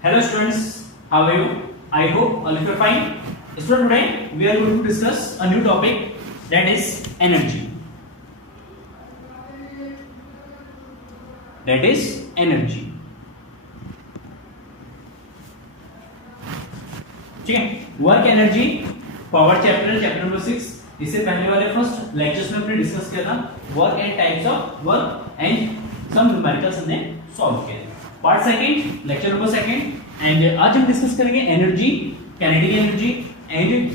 Hello students, how are you? I hope all of you are fine. Student, today we are going to discuss a new topic, that is energy. That is energy. ठीक है, work energy power chapter number 6. इससे पहले वाले first lectures में हमने discuss किया था work and types of work and some numericals हमने सॉल्व किए. Part second, lecture number second. And आज हम डिस्कस करेंगे energy, kinetic energy and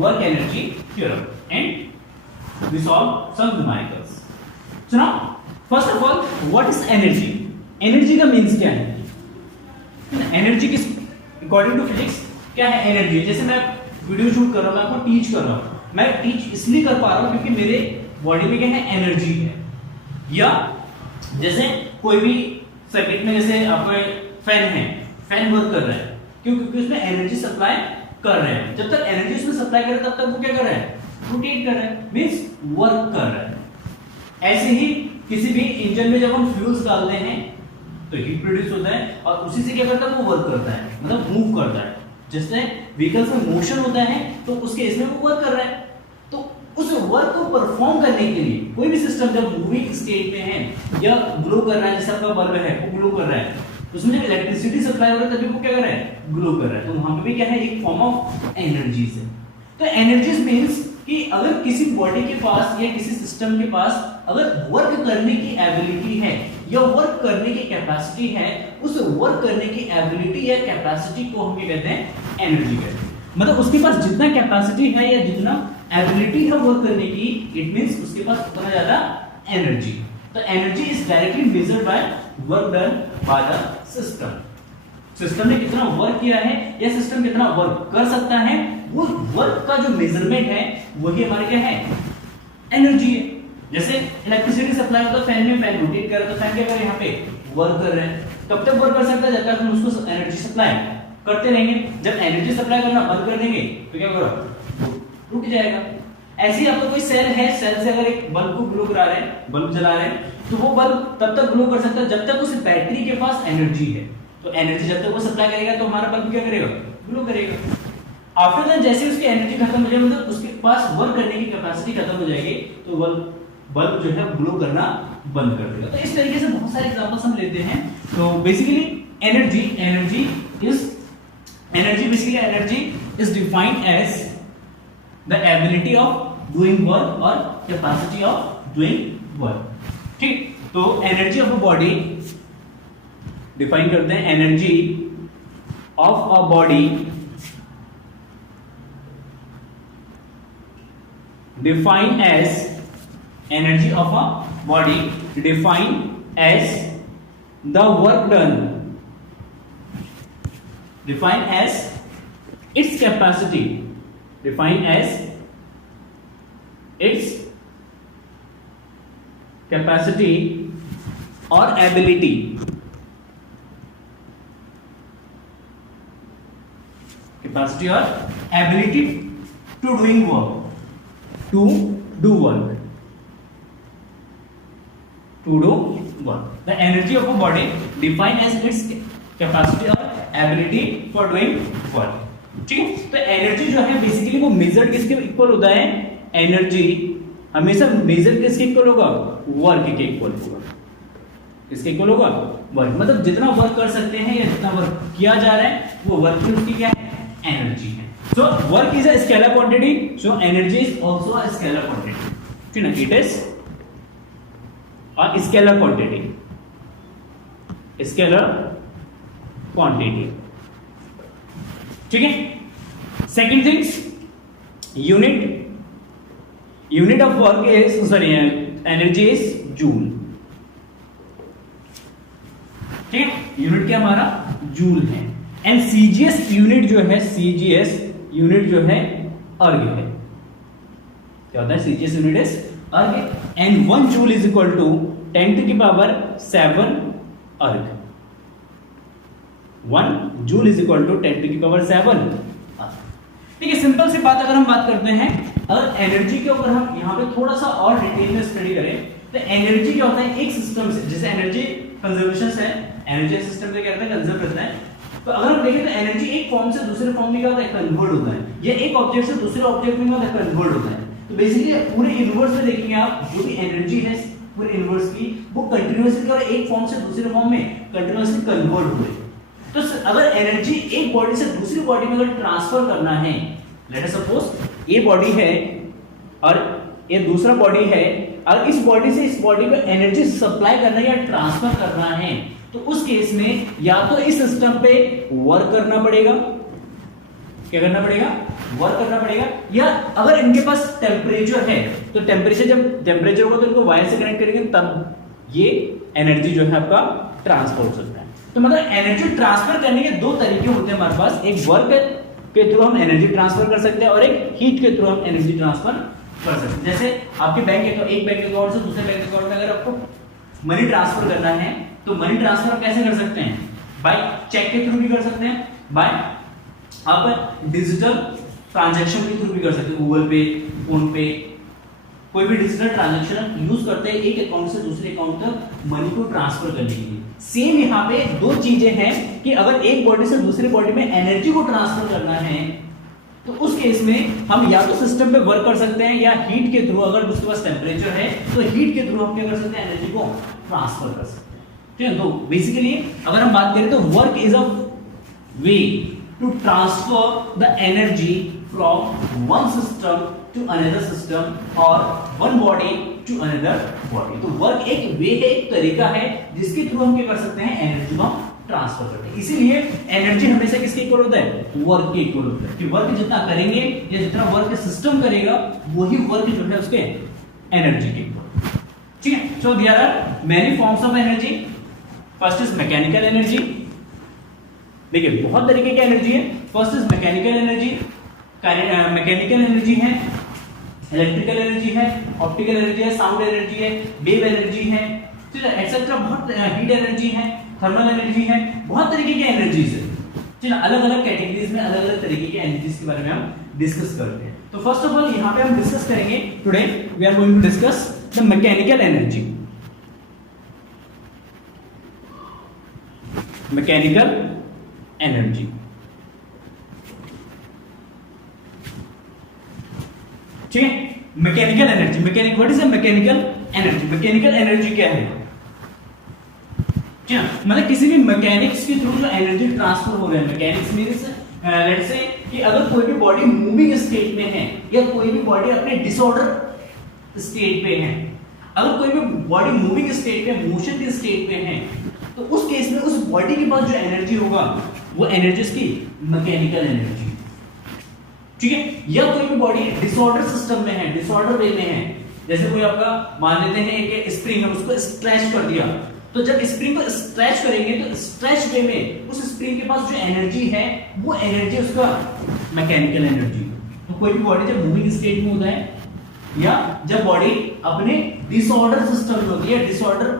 work energy theorem and we solve some numericals. So now first of all, what is energy? Energy का means क्या है? Energy किस according to physics क्या है energy? जैसे मैं वीडियो शूट कर रहा हूं, मैं आपको टीच कर रहा हूं. मैं टीच इसलिए कर पा रहा हूं क्योंकि मेरे बॉडी में क्या है, एनर्जी है. या जैसे कोई भी सर्किट में, जैसे आपका फैन है, फैन वर्क कर रहा है, क्यों? क्योंकि उसमें एनर्जी सप्लाई कर रहे हैं. जब तक एनर्जी उसमें सप्लाई कर रहा है तब तक वो क्या कर रहा है, रोटेट कर रहा है, मींस वर्क कर रहा है. ऐसे ही किसी भी इंजन में जब हम फ्यूल्स डालते हैं तो हीट प्रोड्यूस होता है और उसी से क्या करता है, वो वर्क करता है, मतलब मूव करता है. जैसे व्हीकल्स में मोशन होता है तो उसके इसमें वो वर्क कर रहा है. तो उस वर्क को परफॉर्म करने के लिए कोई भी सिस्टम जब मूविंग स्टेट में है या ग्लो कर रहा है, जैसे आपका बल्ब है वो ग्लो कर रहा है, उसमें जब इलेक्ट्रिसिटी सप्लाई हो रहा है तभी वो क्या कर रहा है, ग्लो कर रहा है. तो वहां पे भी क्या है, एक फॉर्म ऑफ एनर्जी है. तो एनर्जीज मींस कि अगर किसी बॉडी के पास या किसी सिस्टम के पास अगर वर्क करने की एबिलिटी है या वर्क करने की कैपेसिटी है, उस वर्क करने की एबिलिटी या कैपेसिटी को हम क्या कहते हैं, एनर्जी कहते हैं. मतलब उसके पास जितना कैपेसिटी है या जितना एबिलिटी है वर्क करने की, इट मींस उसके पास उतना ज्यादा एनर्जी. तो energy is directly measured by work done by the system. System ने कितना वर्क किया है या सिस्टम कितना वर्क कर सकता है, वो वर्क का जो मेजरमेंट है वही हमारे क्या है, एनर्जी है. जैसे इलेक्ट्रिसिटी सप्लाई होता है फैन में, फैन रोटेट कर रहा है तो फैन क्या कर रहा है, यहाँ पे वर्क कर रहे हैं. कब तक वर्क कर सकता है, जब तक हम उसको एनर्जी सप्लाई करते रहेंगे. जब एनर्जी सप्लाई करना बंद कर देंगे तो क्या होगा, रुक जाएगा. ऐसे ही आपका कोई सेल है, सेल से अगर एक बल्ब को ग्लो करा रहे हैं, बल्ब जला रहे हैं, तो वो बल्ब तब तक ग्लो कर सकता है जब तक उस बैटरी के पास एनर्जी है. तो एनर्जी जब तक वो सप्लाई करेगा तो हमारा बल्ब क्या करेगा, ग्लो करेगा. आफ्टर दैट जैसे उसकी एनर्जी खत्म हो जाए, मतलब उसके पास वर्क करने की कैपेसिटी खत्म हो जाएगी, तो बल्ब जो है ग्लो करना बंद कर देगा. तो इस तरीके से बहुत सारे एग्जांपल्स हम लेते हैं. तो basically energy is defined as the ability of doing work और कैपेसिटी ऑफ डूइंग वर्क. ठीक, तो energy of a body define करते हैं. Energy of a body defined as energy of a body defined as the work done, defined as its capacity, defined as its capacity or ability, capacity or ability to doing work, to do work, to do work. The energy of a body defined as its capacity or ability for doing work. ठीक है, तो energy जो है basically वो major किसके equal होता है, energy हमेशा मेजर किसके इक्वल होगा, वर्क के इक्वल होगा. किसके इक्वल होगा, वर्क. मतलब जितना वर्क कर सकते हैं या जितना वर्क किया जा रहा है वो वर्क की क्या है, एनर्जी है. So work is a scalar quantity, so energy is also a scalar quantity. ठीक है, इट इज और स्केलर क्वांटिटी, स्केलर क्वांटिटी. ठीक है. Second things, unit of work is, sorry, energy is joule. ठीक है, यूनिट क्या हमारा जूल है. एंड सीजीएस यूनिट जो है, सीजीएस यूनिट जो है अर्ग है. क्या होता है, CGS unit is erg. And 1 joule is equal to 10 to the power 7 erg. 1 joule is equal to 10 to the power 7 अर्ग. ठीक है, सिंपल सी बात अगर हम बात करते हैं, अगर एनर्जी के ऊपर हम यहाँ पे थोड़ा सा और डिटेल में स्टडी करें तो एनर्जी क्या होता है, एक सिस्टम से, जैसे एनर्जी कंजर्वेशन है, एनर्जी सिस्टम में क्या करता है, कंजर्व करता है. तो अगर हम देखें तो एनर्जी एक फॉर्म से दूसरे फॉर्म में क्या होता है, कन्वर्ट होता है, या एक ऑब्जेक्ट से दूसरे ऑब्जेक्ट में क्या होता है, कन्वर्ट होता है। तो बेसिकली पूरे यूनिवर्स में देखेंगे आप, जो भी एनर्जी है पूरे यूनिवर्स की, वो कंटीन्यूअसली क्या एक फॉर्म से दूसरे फॉर्म में कंटीन्यूअसली कन्वर्ट हुए। तो अगर एनर्जी एक बॉडी से दूसरी बॉडी में अगर ट्रांसफर करना है, लेट अस सपोज ये बॉडी है और ये दूसरा बॉडी है, अगर इस बॉडी से इस बॉडी को एनर्जी सप्लाई करना है या ट्रांसफर करना है, तो उस केस में या तो इस सिस्टम पे वर्क करना पड़ेगा, क्या करना पड़ेगा, वर्क करना पड़ेगा, या अगर इनके पास टेम्परेचर है तो टेम्परेचर, जब टेम्परेचर होगा तो इनको वायर से कनेक्ट करेंगे, तब ये एनर्जी जो है आपका ट्रांसफर हो सकता है। तो मतलब एनर्जी ट्रांसफर करने के दो तरीके होते हैं हमारे पास, एक वर्क के थ्रू हम एनर्जी ट्रांसफर कर सकते हैं और एक हीट के थ्रू हम एनर्जी ट्रांसफर कर सकते हैं। जैसे आपके एक बैंक अकाउंट से दूसरे बैंक अकाउंट में अगर आपको मनी ट्रांसफर करना है, तो मनी ट्रांसफर कैसे कर सकते हैं, बाय चेक के थ्रू भी कर सकते हैं, बाय आप डिजिटल ट्रांजैक्शन के थ्रू भी कर सकते हैं, गूगल पे, फोन पे, कोई भी डिजिटल ट्रांजैक्शन यूज करते हैं एक अकाउंट से दूसरे अकाउंट तक मनी को ट्रांसफर करने के लिए। सेम यहाँ पे दो चीजें हैं कि अगर एक बॉडी से दूसरी बॉडी में एनर्जी को ट्रांसफर करना है, तो उस केस में हम या तो सिस्टम पे वर्क कर सकते हैं या हीट के थ्रू, अगर उसके पास टेम्परेचर है तो हीट के थ्रू हम क्या कर सकते हैं, एनर्जी को ट्रांसफर कर सकते हैं। ठीक है, तो बेसिकली अगर हम बात करें तो work is a way to transfer the energy from one system to another system और one body to another body. तो वर्क एक वे है, एक तरीका है जिसके थ्रू हम क्या कर सकते हैं, एनर्जी को ट्रांसफर करते हैं। इसीलिए एनर्जी हमेशा किसके इक्वल होता है, वर्क के इक्वल होता है, कि वर्क जितना करेंगे या जितना वर्क सिस्टम करेगा वही वर्क जो है उसके एनर्जी के इक्वल। ठीक है, so there are many forms of energy. First is mechanical energy. देखिए बहुत तरीके की एनर्जी है। First is mechanical energy. Mechanical energy है, इलेक्ट्रिकल एनर्जी है, ऑप्टिकल एनर्जी है, साउंड एनर्जी है, वेव एनर्जी है, ठीक है, एक्सेट्रा बहुत हीट एनर्जी है, थर्मल एनर्जी है, बहुत तरीके की एनर्जीज है। ठीक है, अलग अलग कैटेगरीज में अलग अलग तरीके की एनर्जीज के बारे में हम डिस्कस करते हैं। तो फर्स्ट ऑफ ऑल यहाँ पे हम डिस्कस करेंगे, today we are going to discuss the mechanical energy. Mechanical energy, ठीक है, mechanical energy. What is a mechanical energy? Mechanical energy क्या है? मतलब किसी भी मैकेनिक्स के थ्रू जो एनर्जी ट्रांसफर हो रहा है, मैकेनिक्स मींस लेट्स से कि अगर कोई भी बॉडी मूविंग स्टेट में है या कोई भी बॉडी अपने डिसऑर्डर स्टेट पे है, अगर कोई भी बॉडी मूविंग स्टेट में, मोशन के स्टेट में है, तो उस केस में उस बॉडी के पास जो एनर्जी होगा वो एनर्जी इसकी मैकेनिकल एनर्जी, ठीक है। या कोई भी बॉडी डिसऑर्डर सिस्टम में है, डिसऑर्डर वे में है, जैसे कोई आपका मान लेते हैं एक स्प्रिंग है, उसको स्ट्रेच कर दिया, तो जब स्प्रिंग को स्ट्रेच करेंगे तो स्ट्रेच वे में उस स्प्रिंग के पास जो एनर्जी है वो एनर्जी उसका मैकेनिकल एनर्जी। तो कोई भी बॉडी जब मूविंग स्टेट में होता है या जब बॉडी अपने डिसऑर्डर सिस्टम में होती है, डिसऑर्डर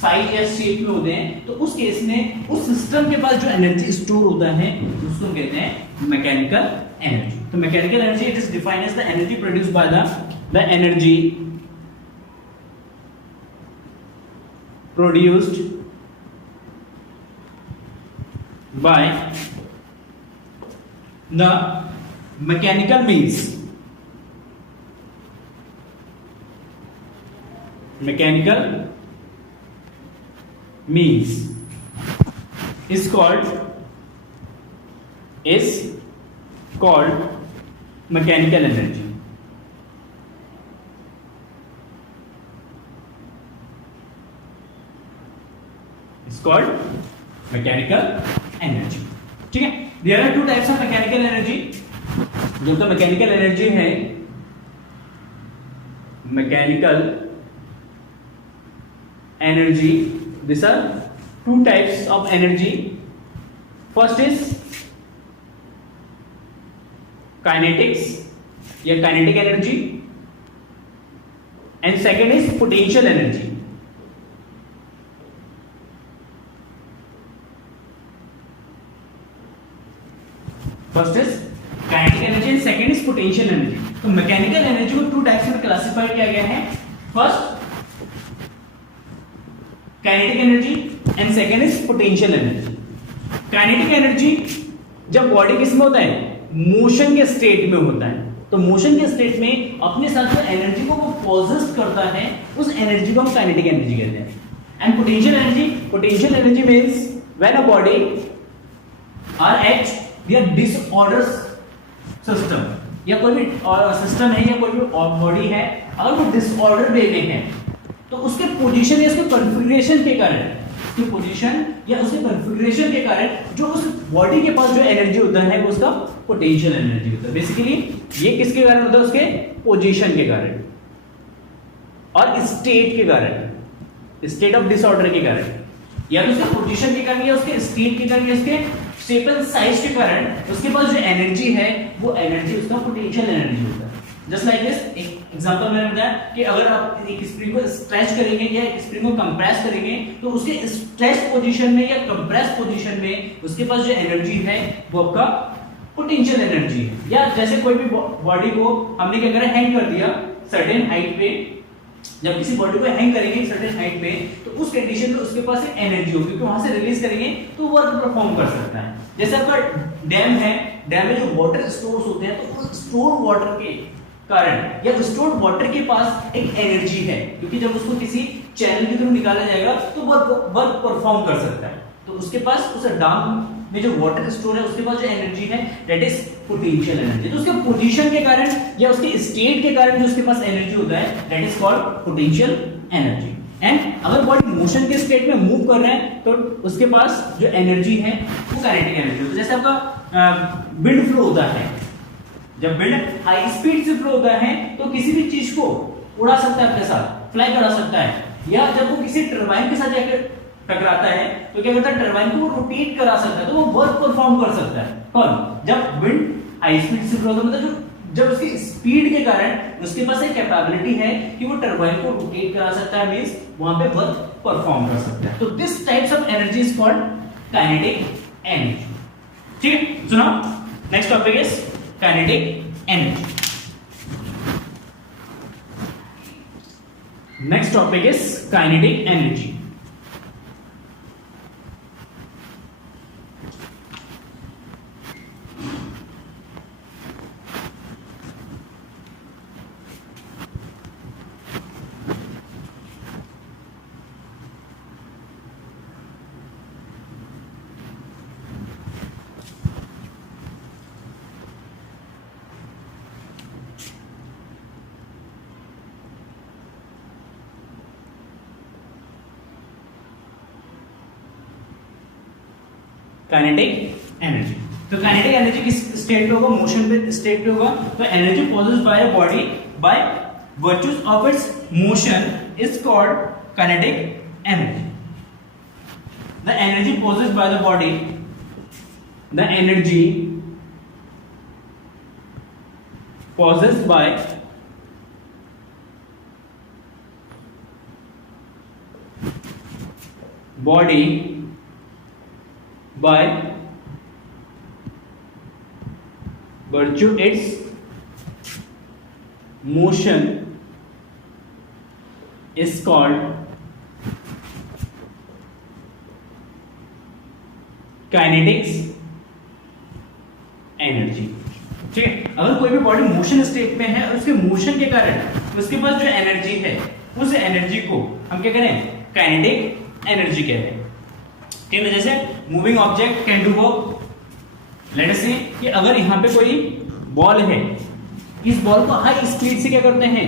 साइज या शेप में होते हैं, तो उस केस में उस सिस्टम के पास जो एनर्जी स्टोर होता है उसको कहते हैं मैकेनिकल एनर्जी। तो mechanical energy it is defined as the energy produced by the energy produced by the mechanical means, mechanical means is called mechanical energy। called mechanical energy, ठीक है। there are two types of mechanical energy। जो तो mechanical energy है, mechanical energy, these are two types of energy। first is kinetics या kinetic energy and second is potential energy। First is kinetic energy and second is potential energy. तो mechanical energy को two types में classify किया गया है, first kinetic energy and second is potential energy. Kinetic energy जब body किस में होता है, मोशन के स्टेट में होता है, तो मोशन के स्टेट में अपने साथ जो एनर्जी को वो पॉजेस करता है, उस एनर्जी को हम काइनेटिक एनर्जी कहते हैं। And potential energy means when a body are act या डिसऑर्डर सिस्टम, या कोई भी सिस्टम है या कोई भी बॉडी है, अगर वो डिसऑर्डर वे में है तो उसके पोजीशन या उसके कॉन्फ़िगरेशन के कारण, उसकी पोजीशन या उसके कॉन्फ़िगरेशन के कारण जो उस बॉडी के पास जो एनर्जी होता है वो उसका पोटेंशियल एनर्जी होता है। बेसिकली ये किसके कारण होता है, उसके पोजीशन के कारण और स्टेट के कारण, स्टेट ऑफ डिसऑर्डर के कारण, या तो उसके पोजीशन के कारण या उसके स्टेट के कारण या उसके शेप एंड साइज के कारण उसके पास जो एनर्जी है वो एनर्जी उसका पोटेंशियल एनर्जी होता है। जस्ट लाइक दिस, एक एग्जांपल मैंने बताया कि अगर आप एक स्प्रिंग को स्ट्रेच करेंगे या एक स्प्रिंग को कंप्रेस करेंगे तो उसके स्ट्रेच पोजीशन में या कंप्रेस पोजीशन में उसके पास जो एनर्जी है वो आपका पोटेंशियल एनर्जी है। या जैसे कोई भी बॉडी को हमने क्या करा, हैंग कर दिया सर्टेन हाइट पे, जब किसी बॉडी को हैंग करेंगे सर्टेन हाइट पे तो उस कंडीशन में उसके पास एक एनर्जी होगी, क्योंकि वहां से रिलीज करेंगे तो वर्क परफॉर्म कर सकता है। जैसे आपका डैम है, डैम में जो वाटर स्टोर्स होते हैं तो उस स्टोर वाटर के कारण या स्टोर्ड वाटर के पास एक एनर्जी है, क्योंकि जब उसको किसी चैनल के थ्रू निकाला जाएगा तो वर्क परफॉर्म कर सकता है। तो उसके पास उस डैम में जो वाटर स्टोर है उसके पास जो एनर्जी है दैट इज पोटेंशियल एनर्जी। तो उसके पोजीशन के कारण या उसके स्टेट के कारण जो उसके पास एनर्जी होता है that is called potential energy. And अगर बॉडी मोशन के स्टेट में मूव कर रहे हैं तो उसके पास जो एनर्जी है वो काइनेटिक एनर्जी होती है। जैसे आपका विंड फ्लो होता है, जब विंड हाई स्पीड से फ्लो होता है तो किसी भी चीज को उड़ा सकता है, अपने साथ फ्लाई करा सकता है, या जब वो किसी टरबाइन के साथ जाकर टकराता है तो क्या करता है, टरबाइन को वो रोटेट करा सकता है, तो वो वर्क परफॉर्म कर सकता है। पर जब विंड हाई स्पीड से फ्लो होता है मतलब जब उसकी स्पीड के कारण उसके पास एक कैपेबिलिटी है कि वो टरबाइन को रोटेट करा सकता है, मींस वहां पे वर्क परफॉर्म कर सकता है। तो this types of energy is called kinetic energy. ठीक है, सुनो next topic is kinetic energy. Next topic is kinetic energy. Kinetic energy, तो काइनेटिक एनर्जी किस स्टेट पे होगा, मोशन पे स्टेट पे होगा। तो energy possessed by a body by virtues of its motion is called kinetic energy. The energy possessed by the body, the energy possessed by body by virtue its motion is called kinetics energy। ठीक है, अगर कोई भी body motion state में है और उसके motion के कारण उसके पास जो एनर्जी है उस एनर्जी को हम क्या करें, काइनेटिक एनर्जी कहते हैं। ठीक है, जैसे moving object can do work. Let us से कि अगर यहां पे कोई बॉल है, इस बॉल को हाई स्पीड से क्या करते हैं,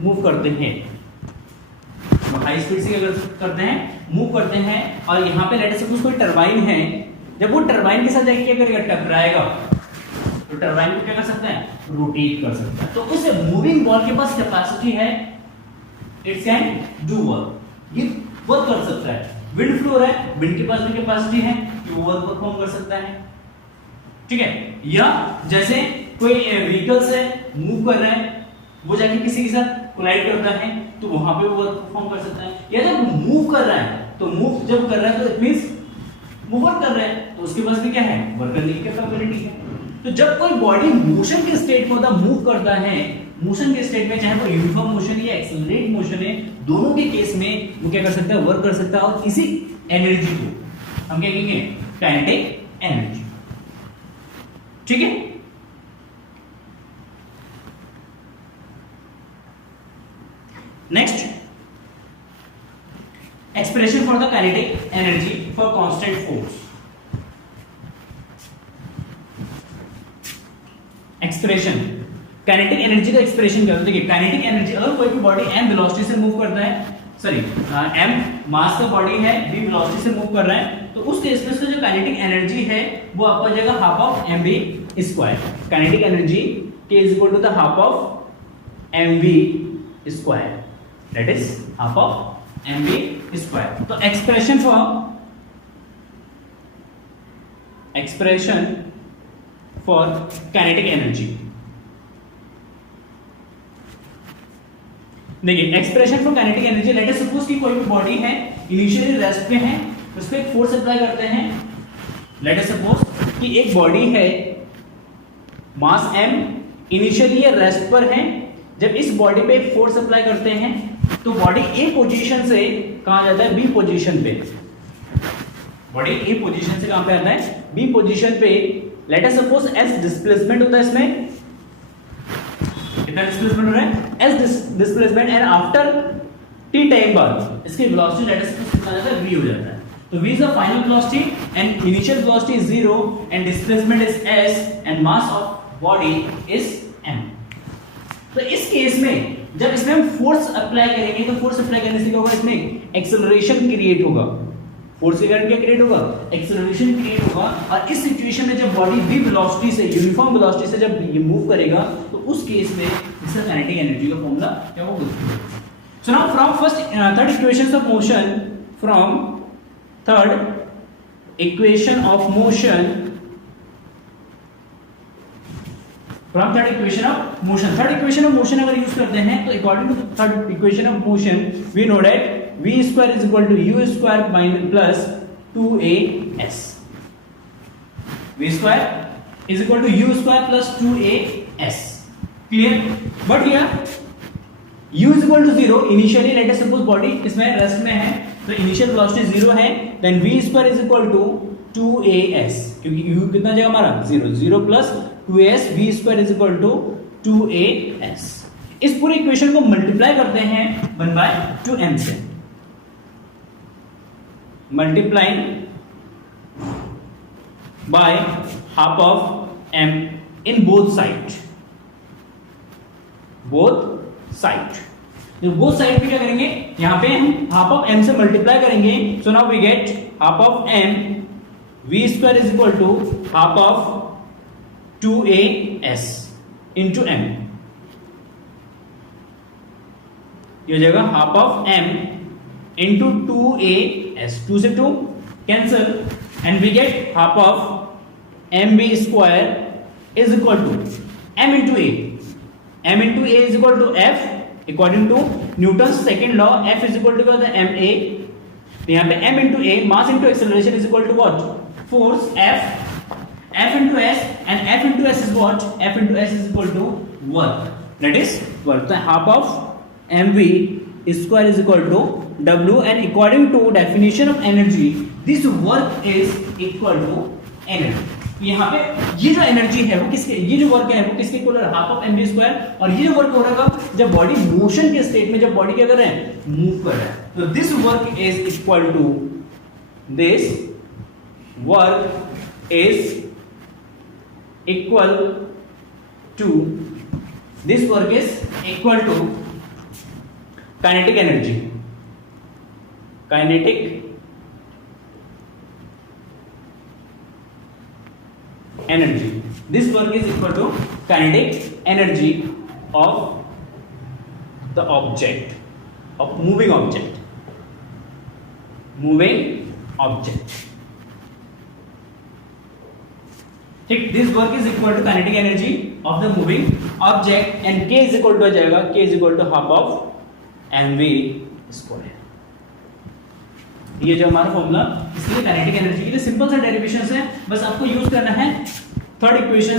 मूव करते हैं, तो हाई स्पीड से क्या करते हैं, मूव करते हैं। और यहां पे लेट अस सपोज कोई टरबाइन है, जब वो टरबाइन के साथ जाके क्या करेगा, टकराएगा, तो टरबाइन को क्या कर सकता है, रोटेट कर सकता है। तो उस मूविंग बॉल के पास कैपेसिटी है, इट कैन डू वर्क, ये वर्क कर सकता है। विंड फ्लो है, विंड के पास भी कैपेसिटी है कि वो वर्क परफॉर्म कर सकता है। ठीक है, या जैसे कोई व्हीकल्स है, मूव कर रहा है, वो जाके किसी के साथ कोलाइड करता है तो वहां पे वो वर्क परफॉर्म कर सकता है। या जब मूव कर रहा है, तो मूव जब कर रहा है तो इट मींस मूव कर रहा है, तो उसके पास भी क्या है, वर्क करने की कैपेबिलिटी है। तो जब कोई बॉडी मोशन के स्टेट में होता, मूव करता है, मोशन के स्टेट में, चाहे वो यूनिफॉर्म मोशन या एक्सेलरेट मोशन है, दोनों के केस में वो क्या कर सकता है, वर्क कर सकता है। और इसी एनर्जी को हम क्या कहेंगे, काइनेटिक एनर्जी। ठीक है, next expression for the kinetic energy for constant force. Expression kinetic energy का एक्सप्रेशन क्या होता है? देखिए काइनेटिक एनर्जी, अगर कोई भी बॉडी m वेलोसिटी से मूव करता है, सॉरी m मास का बॉडी है, v वेलोसिटी से मूव कर रहा है, तो उस केस में उसका जो काइनेटिक एनर्जी है वो आपको आ जाएगा half of mv square. Kinetic energy k is equal to the half of mv square, that is half of mv square. तो एक्सप्रेशन फॉर काइनेटिक एनर्जी, देखिए expression for kinetic energy, let us suppose कि कोई भी body है, initially rest पे है, उस पे एक फोर्स अप्लाई करते हैं। लेट अस सपोज कि एक बॉडी है, मास m, इनिशियली ये रेस्ट पर है। जब इस बॉडी पे एक फोर्स अप्लाई करते हैं तो बॉडी ए पोजीशन से कहां जाता है? बी पोजीशन पे। बॉडी ए पोजीशन से कहां पे आता है? बी पोजीशन पे। Late us suppose s displacement होता है, इसमें कितना डिस्प्लेसमेंट हो रहा है? s displacement, and after t time बाद इसकी वेलोसिटी लेट अस सपोज कितना जाता है? v हो जाता है। तो v is the final velocity and initial velocity is 0 and displacement is s and mass of body is m। तो इस केस में जब इसमें हम फोर्स अप्लाई करेंगे तो फोर्स अप्लाई करने से क्या होगा? इसमें एक्सेलरेशन क्रिएट होगा। फोर्स के कारण क्या क्रिएट होगा? एक्सेलरेशन क्रिएट होगा। और इस सिचुएशन में जब बॉडी v वेलोसिटी से, यूनिफॉर्म वेलोसिटी से जब ये मूव करेगा तो उस केस में इसका काइनेटिक एनर्जी का फॉर्मूला क्या होगा? So now from first third equation of motion, from third equation of motion, from third equation of motion, third equation of motion अगर यूज करते हैं तो according to third equation of motion we know that v square is equal to u square minus plus 2as। v square is equal to u square plus 2as, clear? but here u is equal to 0, initially let us suppose body इसमें rest में है तो initial velocity 0 है, then v square is equal to 2as, क्योंकि u कितना जाएगा हमारा? 0, 0 plus 2as, v square is equal to 2as। इस पूरे इक्वेशन को मल्टीप्लाई करते हैं 1/2m से, multiplying by half of m in both side, तो both side पे क्या करेंगे? यहां पे हम half of m से मल्टीप्लाई करेंगे। so now we get half of m v square is equal to half of 2as into m, ये हो जाएगा half of m into 2as, 2 से 2 cancel and we get half of mv square is equal to m into a, m into a is equal to f, according to Newton's second law f is equal to ma, तो यहाँ पे m into a, mass into acceleration is equal to what? Force, f into s, and f into s is what? f into s is equal to work, that is work। तो half of mv square is equal to W, and according to definition of energy this work is equal to energy। यहाँ पे ये जो energy है वो किसके, ये जो वर्क है वो किसके इक्वल है? Half of mv square. और ये जो वर्क हो रहा है जब बॉडी मोशन के स्टेट में, जब बॉडी क्या कर रहे हैं? मूव कर रहा है। तो this work is equal to, this work is equal to, this work is equal to kinetic energy, kinetic energy, this work is equal to kinetic energy of the object, of moving object, ठीक। this work is equal to kinetic energy of the moving object and k is equal to आ जाएगा, k is equal to half of mv square। ये जो हमारा formula इसलिए kinetic energy के लिए simple सा derivations है, बस आपको यूज करना है third equation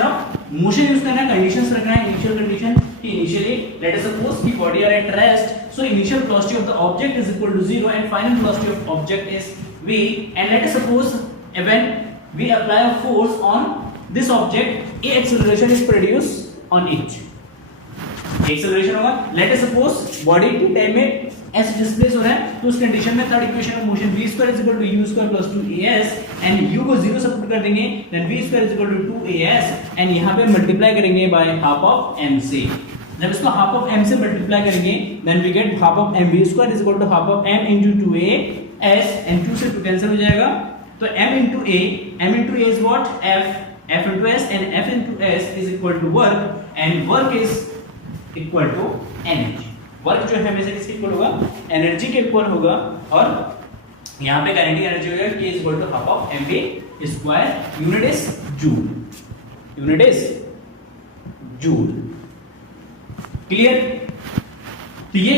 of motion use करना है, कंडीशंस रखना है, इनिशियल कंडीशन कि इनिशियली लेट अस सपोज कि body are at rest, so initial velocity of the object is equal to 0 and final velocity of object is V, and let us suppose when we apply a force on this object, a acceleration is produced on it. Acceleration होगा. Let us suppose body t time में s displace हो रहा है, तो उस condition में third equation of motion v square is equal to u square plus 2as and u को 0 substitute कर देंगे, then v square is equal to 2as and यहां पे मल्टीप्लाई करेंगे बाय हाफ ऑफ m से. जब इसको हाफ ऑफ m से मल्टीप्लाई करेंगे then we get half of mv square is equal to half of m into 2as and 2 से 2 cancel हो जाएगा. तो m into a is what? f into s and f into s is equal to work and work is equal to energy. Work जो है हमेशा किसके equal होगा? Energy के इक्वल होगा. और यहां पे काइनेटिक एनर्जी होगा K is equal to half of mv square. Unit is joule. Unit is joule. Clear? तो ये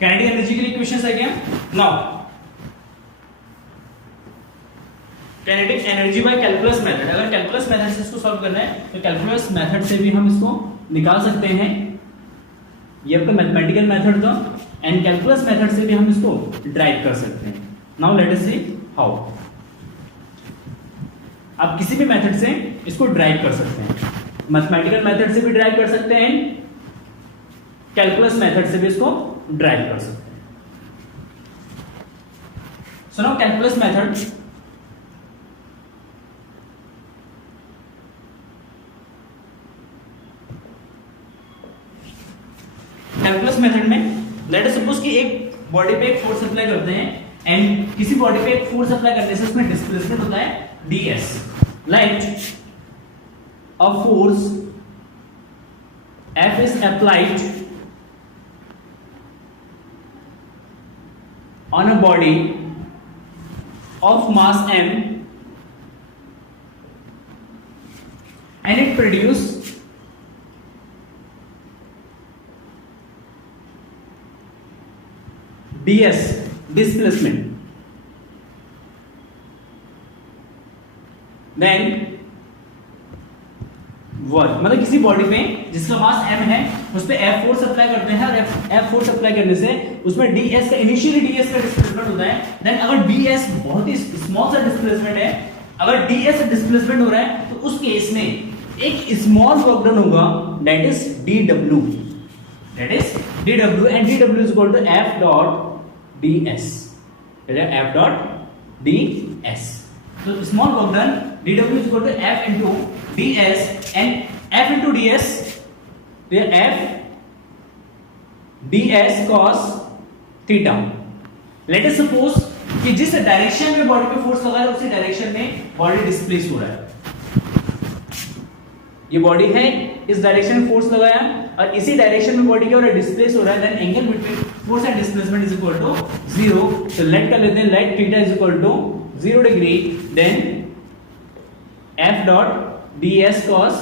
काइनेटिक एनर्जी के लिए क्वेश्चंस है क्या? Now kinetic energy by calculus method. अगर कैलकुलस मेथड से इसको सॉल्व करना है तो कैलकुलस मेथड से भी हम इसको निकाल सकते हैं. ये आपका मैथमेटिकल मेथड था एंड कैलकुलस मेथड से भी हम इसको ड्राइव कर सकते हैं. Now let us see how. आप किसी भी मेथड से इसको ड्राइव कर सकते हैं. मैथमेटिकल मेथड से भी ड्राइव कर सकते हैं, कैलकुलस मेथड से भी इसको ड्राइव कर सकते हैं. So now calculus method. Calculus method में लेट अस सपोज कि एक बॉडी पे एक फोर्स अप्लाई करते हैं एंड किसी बॉडी पे एक फोर्स अप्लाई करने से उसमें डिस्प्लेसमेंट होता है ds. Like a force F is applied on a body of mass m and it produces ds displacement. Then work मतलब किसी बॉडी पे जिसका मास m है उस पे F फोर्स अप्लाई करते हैं और F फोर्स अप्लाई करने से उसमें ds का इनिशियली ds का डिस्प्लेसमेंट होता है. देन अगर ds बहुत ही स्मॉल सा डिस्प्लेसमेंट है, अगर ds डिस्प्लेसमेंट हो रहा है तो उस केस में एक स्मॉल वर्क डन होगा that is dw. That is dw and dw is equal to F dot ds. F dot ds. So small work done dw is equal to F into ds and F into ds. There F ds cos theta. Let us suppose कि जिस direction में body पे force लगा है उसी direction में body displace हो रहा है. ये बॉडी है, इस डायरेक्शन में फोर्स लगाया और इसी डायरेक्शन में बॉडी क्या हो रहा है? डिस्प्लेस हो रहा है. Then angle between force and displacement is equal to 0. तो लेट कर लेते हैं, let theta is equal to 0 degree. Then f dot ds cos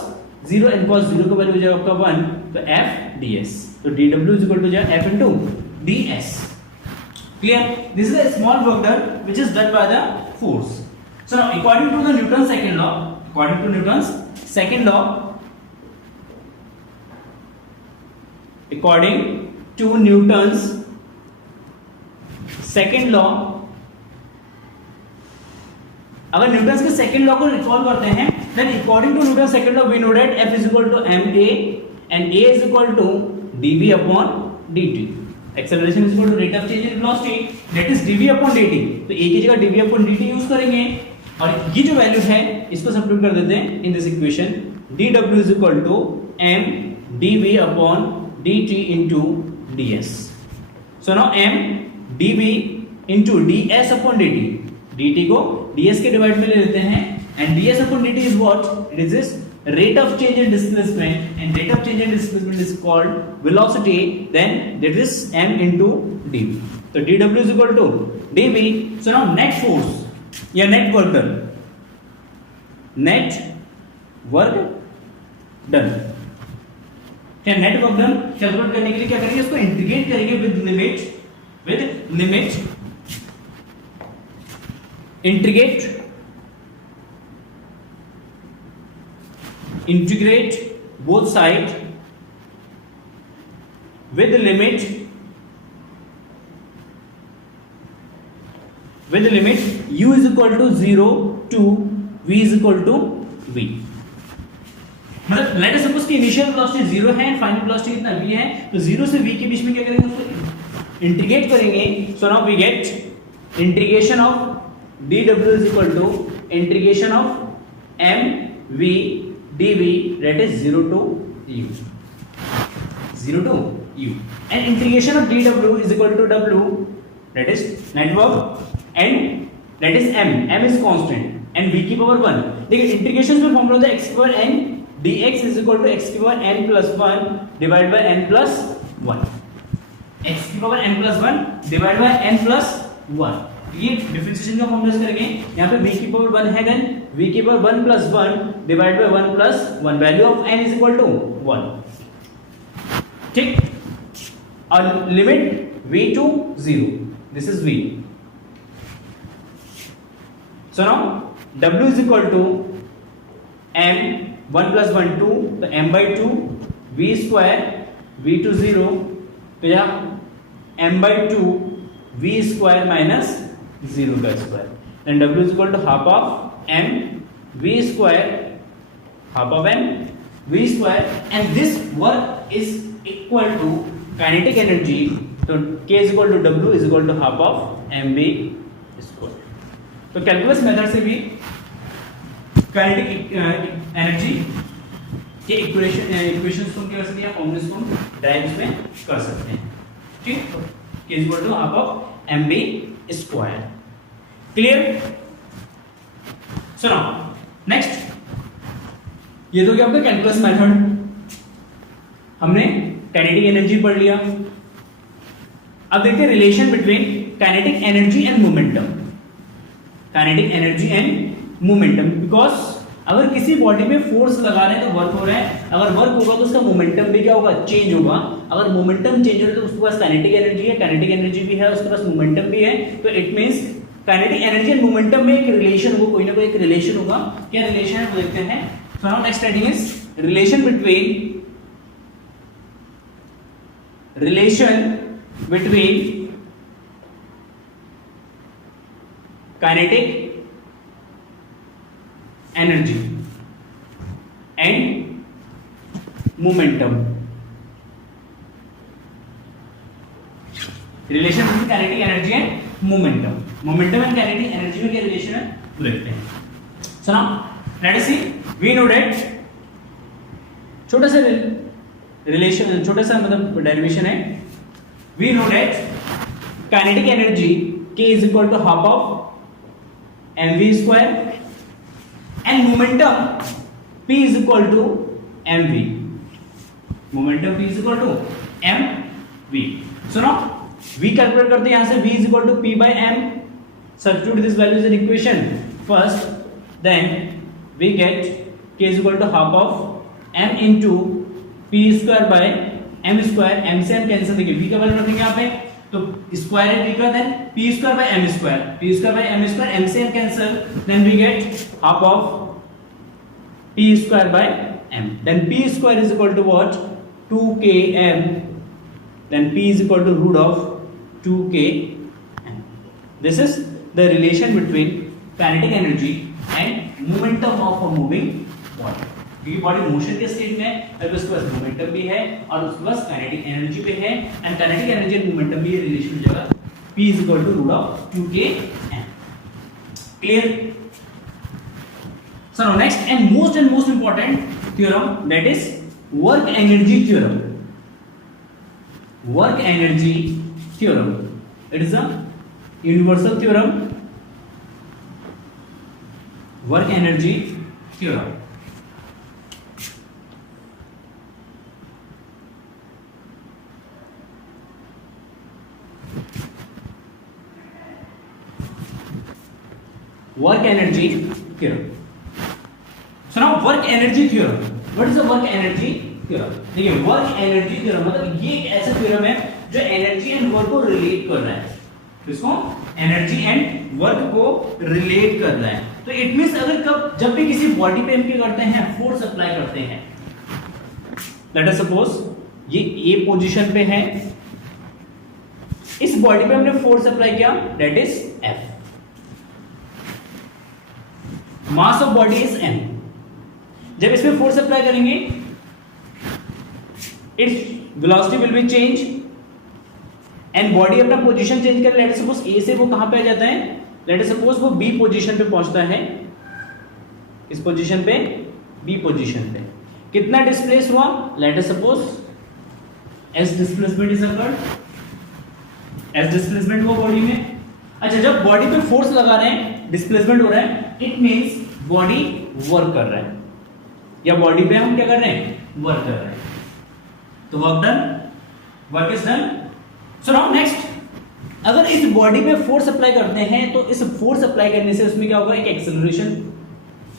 0 and cos 0 का वैल्यू हो जाएगा आपका 1. तो f ds. तो dw इज इक्वल टू जाएगा f into ds. Clear? This is a small work done which is done by the force. So now according to the Newton second law, according to Newton's second law, according to Newton's second law, अगर Newton के second law को recall करते हैं then according to Newton second law we know that F is equal to ma and a is equal to dv upon dt. Acceleration is equal to rate of change in velocity that is dv upon dt. तो a की जगह dv upon dt use करेंगे और ये जो value है इसको substitute कर देते हैं in this equation. dw is equal to m dv upon dt into ds. So now m dv into ds upon dt. dt को ds के डिवाइड में ले लेते हैं and ds upon dt is what? It is this rate of change in displacement and rate of change in displacement is called velocity. Then that is m into dv. So dw is equal to dv. So now net force या net work done. Net work done. क्या net work done calculate करने के लिए क्या करेंगे? इसको integrate करेंगे with limit integrate both side with limit u is equal to 0 to v is equal to v। मतलब लेट अस सपोज कि इनिशियल वेलोसिटी 0 है एंड फाइनल वेलोसिटी कितना v है, तो 0 से v के बीच में क्या करेंगे, उसको इंटीग्रेट करेंगे। So now we get integration of dw is equal to integration of mv dv, that is 0 to u, 0 to u, and integration of dw is equal to w, that is network, and that is m is constant and v की power 1। देखिए integration में formula होता है x की power n dx is equal to x की power n plus 1 divided by n plus 1, x की power n plus 1 divided by n plus 1। ये differentiation का फॉर्मूला करेंगे, यहाँ पे v की पावर 1 है, देन v की power 1 plus 1 divided by 1 plus 1, value of n is equal to 1, ठीक। और limit v to 0, this is v। So now w is equal to m 1 plus 1 2, तो m by 2 v square v to 0, तो या m by 2 v square minus 0 का square, then w is equal to half of m v square, half of m v square, and this work is equal to kinetic energy, तो k is equal to w is equal to half of mv square। तो calculus method से भी kinetic energy के equations को क्या कर सकते हैं, फॉर्मूलास को ड्राइव्स में कर सकते हैं, ठीक। k is equal to half of mv square, clear. So now next, ये तो क्या आपका कैलकुलस मेथड, हमने काइनेटिक एनर्जी पढ़ लिया। अब देखते हैं relation between kinetic energy and momentum, kinetic energy and momentum, because अगर किसी बॉडी में फोर्स लगा रहे हैं तो वर्क हो रहा है, अगर वर्क होगा तो उसका मोमेंटम भी क्या होगा, चेंज होगा। अगर मोमेंटम चेंज हो रहा है तो उसके पास काइनेटिक एनर्जी है, काइनेटिक एनर्जी भी है, उसके पास मोमेंटम भी है, तो it means kinetic energy and momentum में एक रिलेशन होगा, कोई ना कोई एक रिलेशन होगा। क्या रिलेशन है वो देखते हैं। So now next heading is relation between kinetic energy and momentum, relation between kinetic energy and momentum, momentum and kinetic energy में क्या रिलेशन है वो देखते हैं। So now let us see, we know that, छोटा सा रिलेशन, छोटा सा मतलब डेरिवेशन है। We know that kinetic energy k is equal to half of mv square and momentum p is equal to mv, momentum p is equal to mv। so now v calculate करते हैं, यहां से v is equal to p by m, substitute this values in equation first, then we get k is equal to half of m into p square by m square, m से m cancel, देखिए v का value रखेंगे यहाँ पे, तो square है v का, then p square by m square, p square by m square, m से m cancel, then we get half of p square by m, then p square is equal to what, 2km, then p is equal to root of 2km। this is the relation between kinetic energy and momentum of a moving body, क्योंकि body motion के state में है, अब उसके पास momentum भी है और उसके पास काइनेटिक एनर्जी भी है, and kinetic energy and momentum भी रिलेशन हो जाएगा p is equal to root of 2km। clear? so now next and most important theorem, that is work energy theorem, work energy theorem, it is a universal theorem, work energy theorem। work energy theorem। so now work energy theorem, what is the work energy theorem? देखिए work energy theorem मतलब ये एक ऐसा theorem है जो energy and work को relate कर रहा है, इसको एनर्जी एंड वर्क को रिलेट कर रहा है। तो इट मींस अगर जब भी किसी बॉडी पे हम क्या करते हैं, फोर्स अप्लाई करते हैं, लेट अस सपोज ये ए पोजीशन पे है, इस बॉडी पे हमने फोर्स अप्लाई किया, that is F। Mass of body is m। जब इसमें फोर्स अप्लाई करेंगे its velocity will be change and body अपना पोजीशन चेंज कर, लेट सपोज ए से वो कहां पे आ जाता है, लेट सपोज वो बी पोजीशन पे पहुंचता है, इस पोजीशन पे बी पोजीशन पे कितना डिस्प्लेस हुआ, let suppose S displacement is occurred, S displacement हुआ बॉडी में। अच्छा, जब बॉडी पे फोर्स लगा रहे हैं डिस्प्लेसमेंट हो रहा है, इट मींस बॉडी वर्क कर रहा है, या बॉडी पे हम क्या कर रहे हैं, वर्क कर रहे हैं, तो work done, work is done. So now next, अगर इस बॉडी पे फोर्स अप्लाई करते हैं तो इस फोर्स अप्लाई करने से उसमें क्या होगा, एक एक्सेलरेशन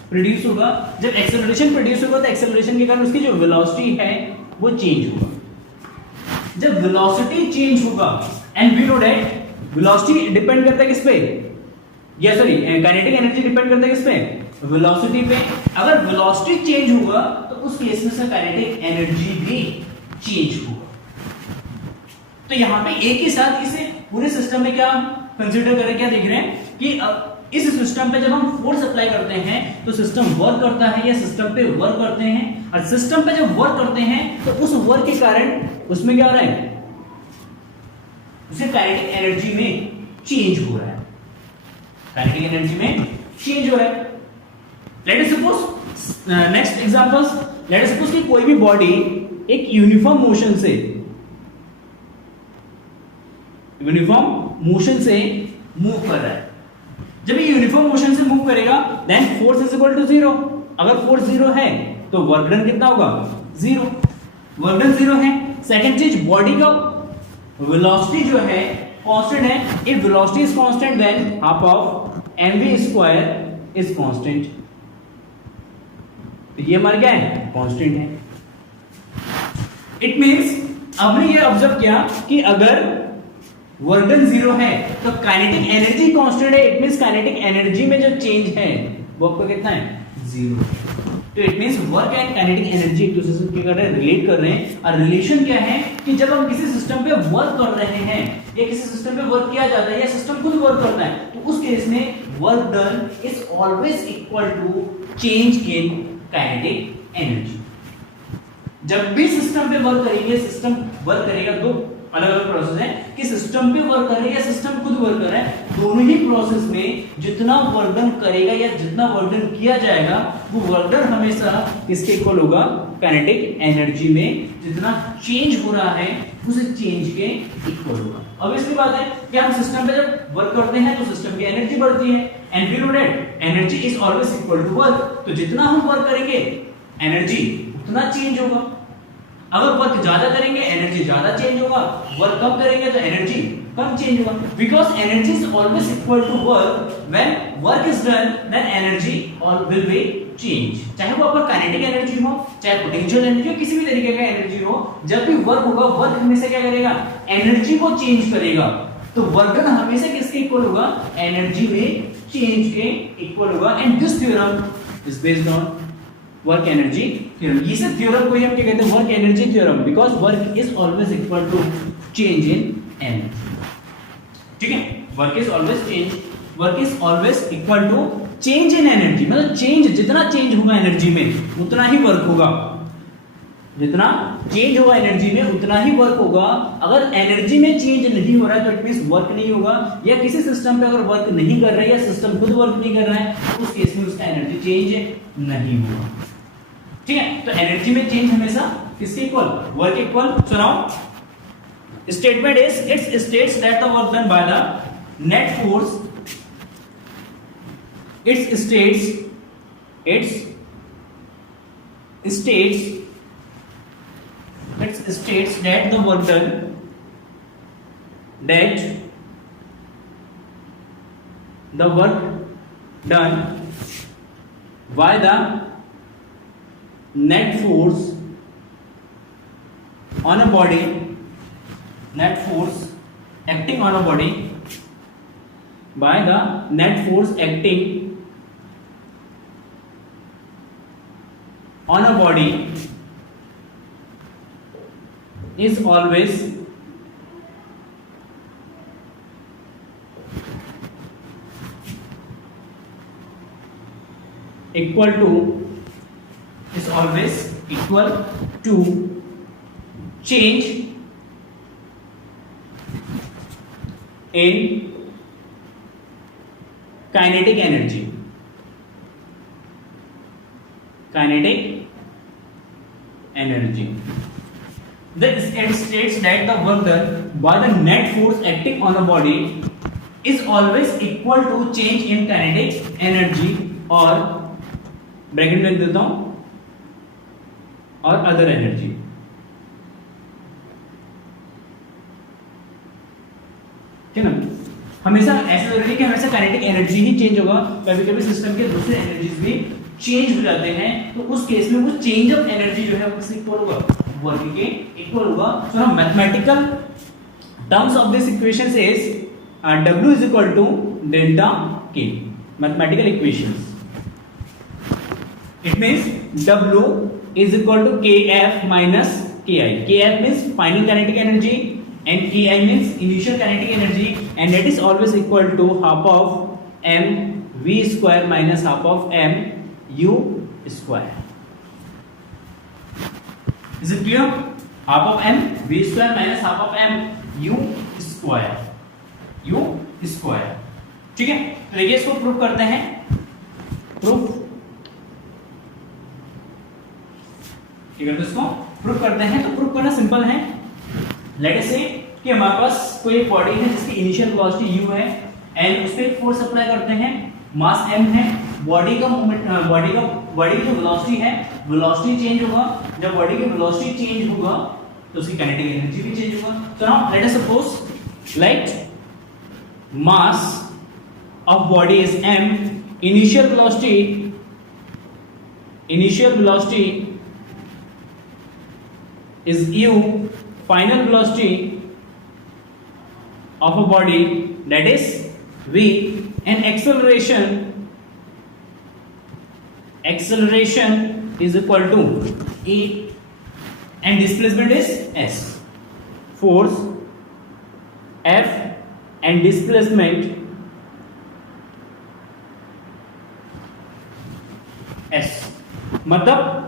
प्रोड्यूस होगा। जब एक्सेलरेशन प्रोड्यूस होगा तो एक्सेलरेशन के कारण उसकी जो वेलोसिटी है वो चेंज होगा। जब वेलोसिटी चेंज होगा, and we know that velocity depend करता है किस पे, या सॉरी काइनेटिक एनर्जी डिपेंड करता है किस पे, वेलोसिटी पे। अगर वेलोसिटी चेंज होगा तो उस केस में से काइनेटिक एनर्जी भी चेंज होगा। तो यहां पे एक ही साथ इसे पूरे सिस्टम में क्या कंसीडर करें, क्या देख रहे हैं कि इस सिस्टम पे जब हम फोर्स अप्लाई करते हैं तो सिस्टम वर्क करता है, या सिस्टम पे वर्क करते हैं, और सिस्टम पे जब वर्क करते हैं तो उस वर्क के कारण उसमें क्या हो रहा है, उसे काइनेटिक एनर्जी में चेंज हो रहा है, काइनेटिक एनर्जी में चेंज हो रहा है। Late us suppose next examples, late us suppose कि कोई भी बॉडी एक यूनिफॉर्म मोशन से मूव कर रहा है। जब ये यूनिफॉर्म मोशन से मूव करेगा then force is equal to 0। अगर फोर्स 0 है तो वर्क डन कितना होगा, 0, वर्क डन 0 है। सेकंड चीज, बॉडी का वेलोसिटी जो है कांस्टेंट है, if velocity is constant than half of mv square is constant, तो ये हमारा क्या है, कांस्टेंट है। इट मींस हमने ये ऑब्जर्व किया कि अगर वर्क डन 0 है तो काइनेटिक एनर्जी कांस्टेंट है, इट मींस काइनेटिक एनर्जी में जो चेंज है वो आपका कितना है, 0। तो it means work and kinetic energy एक दूसरे से क्या कर रहे हैं, रिलेट कर रहे हैं। और रिलेशन क्या है कि जब हम किसी सिस्टम पे वर्क कर रहे हैं या किसी सिस्टम पे वर्क किया जाता है या सिस्टम खुद वर्क करता है, तो उस केस में work done is always equal to change in kinetic energy. जब भी सिस्टम पे वर्क करेंगे, सिस्टम वर्क करेगा, दो अलग अलग प्रोसेस है कि सिस्टम पे वर्क कर रहे हैं या सिस्टम खुद वर्क कर रहा है, दोनों ही प्रोसेस में जितना वर्क डन करेगा या जितना वर्क डन किया जाएगा वो वर्क डन हमेशा किसके इक्वल होगा, काइनेटिक एनर्जी में जितना चेंज हो रहा है उस चेंज के इक्वल होगा। ऑब्वियसली बात है कि हम सिस्टम पे जब वर्क करते हैं तो सिस्टम की एनर्जी बढ़ती है, and we know that energy is always equal to work. तो जितना हम वर्क करेंगे एनर्जी उतना चेंज होगा। अगर वर्क ज्यादा करेंगे एनर्जी ज्यादा चेंज होगा, वर्क कम करेंगे तो एनर्जी कम चेंज होगा, because energy is always equal to work. When work is done then energy will be change, चाहे वो आपका काइनेटिक एनर्जी हो, चाहे पोटेंशियल एनर्जी हो, किसी भी तरीके का एनर्जी हो, जब भी वर्क होगा वर्क हमेशा क्या करेगा, एनर्जी को चेंज करेगा। तो वर्क डन हमेशा किसके इक्वल होगा, एनर्जी में चेंज के इक्वल होगा। And this theorem is based on work energy theorem. ये सब थ्योरम को ही हम क्या कहते हैं, work energy theorem, because work is always equal to change in energy. ठीक है, work is always equal to change in energy, मतलब चेंज, जितना चेंज होगा एनर्जी में उतना ही वर्क होगा, जितना चेंज होगा एनर्जी में उतना ही वर्क होगा। अगर एनर्जी में चेंज नहीं हो रहा है तो इट मींस वर्क नहीं होगा, या किसी सिस्टम पे अगर वर्क नहीं कर रहा है या सिस्टम खुद वर्क नहीं कर रहा है तो उस केस में उसका एनर्जी चेंज नहीं होगा। ठीक है, तो एनर्जी में चेंज हमेशा किसके equal, work equal. So now statement is it's states that the work done by the net force, it's states that the work done by the net force on a body, net force acting on a body, by the net force acting on a body is always equal to is always equal to change in kinetic energy. It states that the work done by the net force acting on a body is always equal to change in kinetic energy और bracket में लिख देता हूं और other energy. ठीक है ना. हमेशा ऐसा जरूरी है कि हमेशा काइनेटिक एनर्जी ही चेंज होगा. कभी कभी सिस्टम के दूसरे एनर्जीज भी चेंज हो जाते हैं, तो उस केस में वो चेंज ऑफ एनर्जी जो है वो किसके इक्वल होगा, वर्क के इक्वल होगा. सो हम mathematical terms of this equation is W is equal to delta K. Mathematical equations. It means W is equal to Kf minus Ki. Kf means final kinetic energy and Ki means initial kinetic energy, and that is always equal to half of m v square minus half of m u square. Is it clear? Half of m v square minus half of m u square. u square. ठीक है. तो देखिए इसको proof करते हैं. Proof ठीक है, तो इसको प्रूफ करते हैं. तो प्रूफ करना सिंपल है. लेट अस से कि हमारे पास कोई एक बॉडी है जिसकी इनिशियल वेलोसिटी u है एंड उस पे फोर्स अप्लाई करते हैं, मास m है. बॉडी का मूवमेंट बॉडी की जो वेलोसिटी है, वेलोसिटी चेंज होगा. जब बॉडी की वेलोसिटी चेंज होगा तो उसकी काइनेटिक एनर्जी भी चेंज होगा. तो now let us suppose like mass of body is m, initial velocity is u, final velocity of a body that is v, and acceleration is equal to e, and displacement is s. Force F and displacement s. मतलब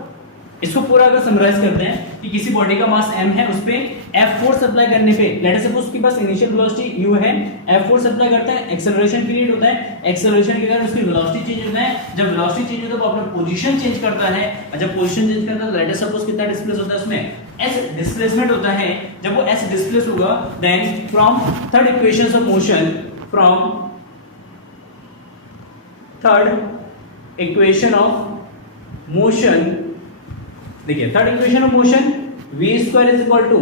इसको पूरा अगर summarise करते हैं कि किसी body का मास m है, उस पे F फोर्स अप्लाई करने पे लेट अस सपोज उसके पास इनिशियल वेलोसिटी u है, F फोर्स अप्लाई करता है, एक्सेलरेशन पीरियड होता है. एक्सेलरेशन के कारण उसकी वेलोसिटी चेंज होता है. जब वेलोसिटी चेंज होता है तो अपना पोजीशन चेंज करता है, और जब पोजीशन चेंज करता है तो लेट अस सपोज कितना डिस्प्लेस होता है, उसमें s डिस्प्लेसमेंट होता है. जब वो s डिस्प्लेस होगा then from third equations of motion, from third equation of motion, देखिए third equation of motion, v square is equal to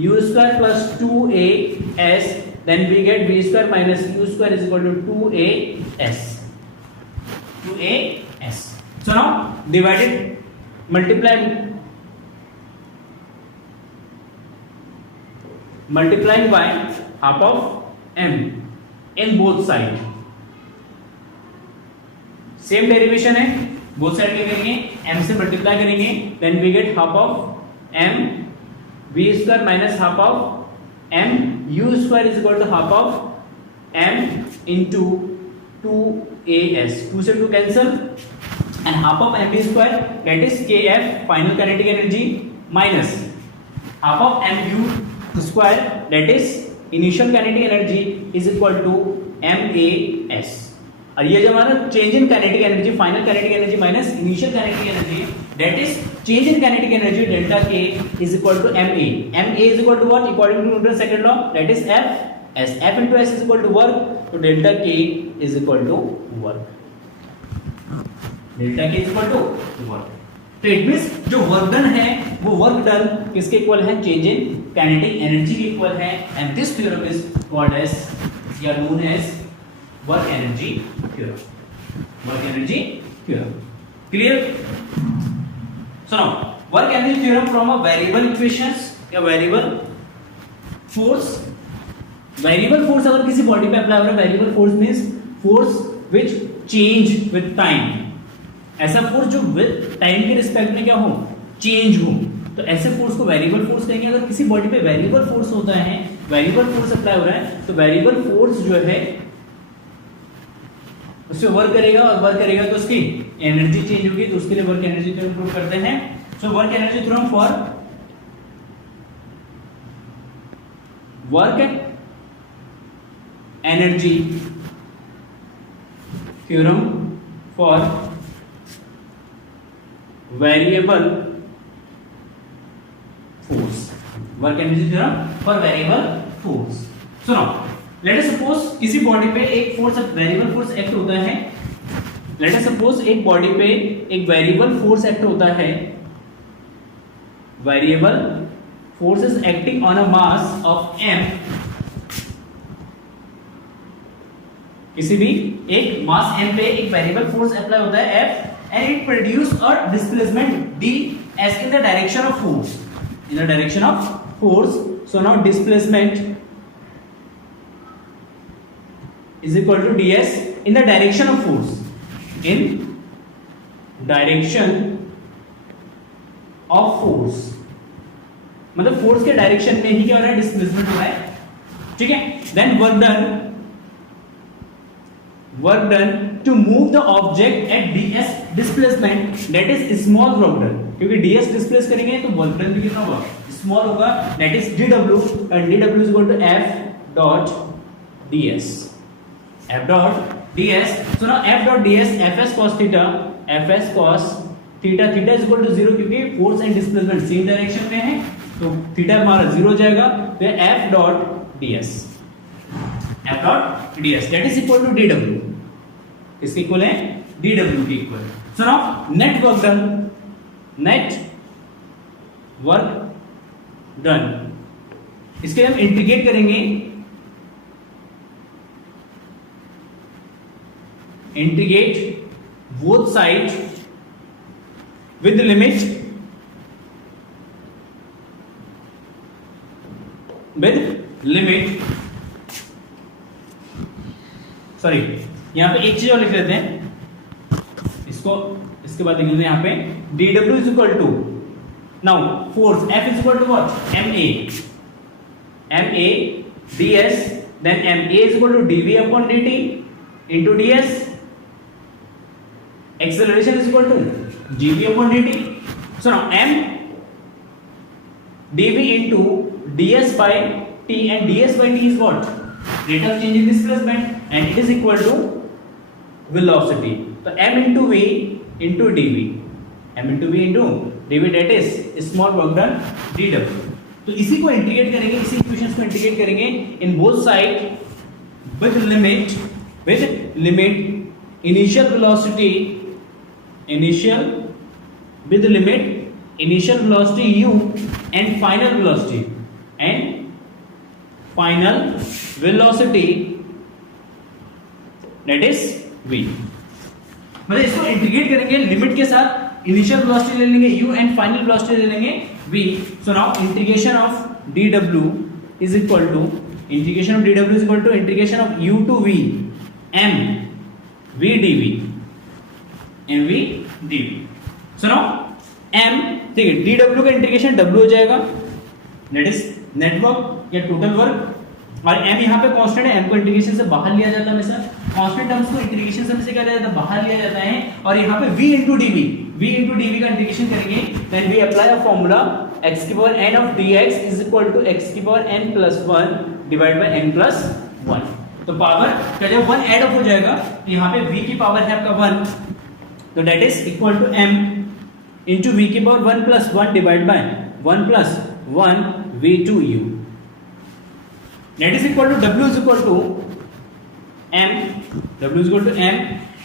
u square plus 2as, then we get v square minus u square is equal to 2as. So now divided, multiplying by half of m in both side. Same derivation है, both side क्या करेंगे, m से multiply करेंगे, then we get half of m v square minus half of m u square is equal to half of m into 2as. 2 से 2 cancel and half of m v square that is kf final kinetic energy minus half of m u square that is initial kinetic energy is equal टूmas. और ये जो हमारा change in kinetic energy, final kinetic energy minus initial kinetic energy, that is change in kinetic energy delta k is equal to ma. ma is equal to what, according to Newton second law, that is f as f into s is equal to work, तो delta k is equal to work. Delta k is equal to work. तो it means जो work done है वो work done किसके equal है, change in kinetic energy के equal है. And this theorem is called as या known as work energy theorem. Work energy theorem. Clear? So now work energy theorem from a variable equations या variable force. Variable force अगर किसी body पे apply हो रहा है, variable force means force which change with time. ऐसा force जो with time के रिस्पेक्ट में क्या हो, चेंज हो, तो ऐसे फोर्स को वेरिएबल फोर्स कहेंगे. अगर किसी बॉडी पे वेरिएबल फोर्स होता है, वेरिएबल फोर्स अप्लाई हो रहा है, तो वेरिएबल फोर्स जो है उस पर वर्क करेगा और वर्क करेगा तो उसकी एनर्जी चेंज होगी, तो उसके लिए वर्क एनर्जी थ्योरम प्रूव करते हैं। So work energy theorem for work energy theorem for variable force, work energy theorem for variable force. सुनो, लेट अस सपोज किसी बॉडी पे एक फोर्स, वेरिएबल फोर्स एक्ट होता है। लेट अस सपोज एक body पे एक वेरिएबल फोर्स एक्ट होता है। Variable force is acting on a mass of m। किसी भी एक मास m पे एक वेरिएबल फोर्स अप्लाई होता है F and it produce a displacement d as in the direction of force, in the direction of force. So now displacement is equal to ds in the direction of force, in direction of force, मतलब force के direction में ही क्या हो रहा है, displacement हो रहा है, ठीक है। Then work done to move the object at ds displacement, that is small work done, क्योंकि ds डिस्प्लेस करेंगे तो वर्क डन भी कितना होगा, स्मॉल होगा, that is dw, and dw is equal to f dot ds, f dot ds। So now f dot ds fs cos theta, fs cos theta, theta is equal to 0 क्योंकि force and displacement same direction में है, तो theta हमारा 0 हो जाएगा, तो f dot ds, f dot ds that is equal to dw, इसके इक्वल है dw के इक्वल। So now net work done, net work done, इसके लिए हम इंटीग्रेट करेंगे, integrate both side with limit, sorry यहां पे एक चीज और लिख लेते हैं इसको, इसके बाद लिख लेते हैं यहां पे dw is equal to, now force F is equal to what, ma ds, then ma is equal to dv upon dt into ds, acceleration is equal to gv upon dt. So now m dv into ds by t, and ds by t is what, rate of change in displacement, and it is equal to velocity. So m into v into dv, m into v into dv, that is small work done dw. तो इसी को integrate करेंगे, इसी equations को integrate करेंगे in both side with limit initial velocity, initial with limit initial velocity u and final velocity that is v। मतलब इसको integrate करेंगे लिमिट के साथ, इनिशियल वेलोसिटी ले लेंगे u एंड फाइनल वेलोसिटी ले लेंगे v। So now integration of dw is equal to, integration of dw is equal to integration of u to v m v dv, m v dv। So now m, ठीक है, dw का integration w हो जाएगा, that is net work या total work, और m यहाँ पे constant है, m को इंटीग्रेशन से बाहर लिया जाता है, हमेशा कांस्टेंट टर्म्स को इंटीग्रेशन से हमेशा क्या लिया जाता है, बाहर लिया जाता है, और यहाँ पे v into dv का इंटीग्रेशन करेंगे, then we apply a formula x की power n of dx is equal to x की power n plus 1 divide by n plus 1। तो पावर का जब 1 ऐड ऑफ हो जाएगा तो यहाँ पे v की पावर है आपका 1, तो that is equal to m into v की power 1 plus 1 divide by 1 plus 1 v2u, that is equal to w is equal to m, w is equal to m,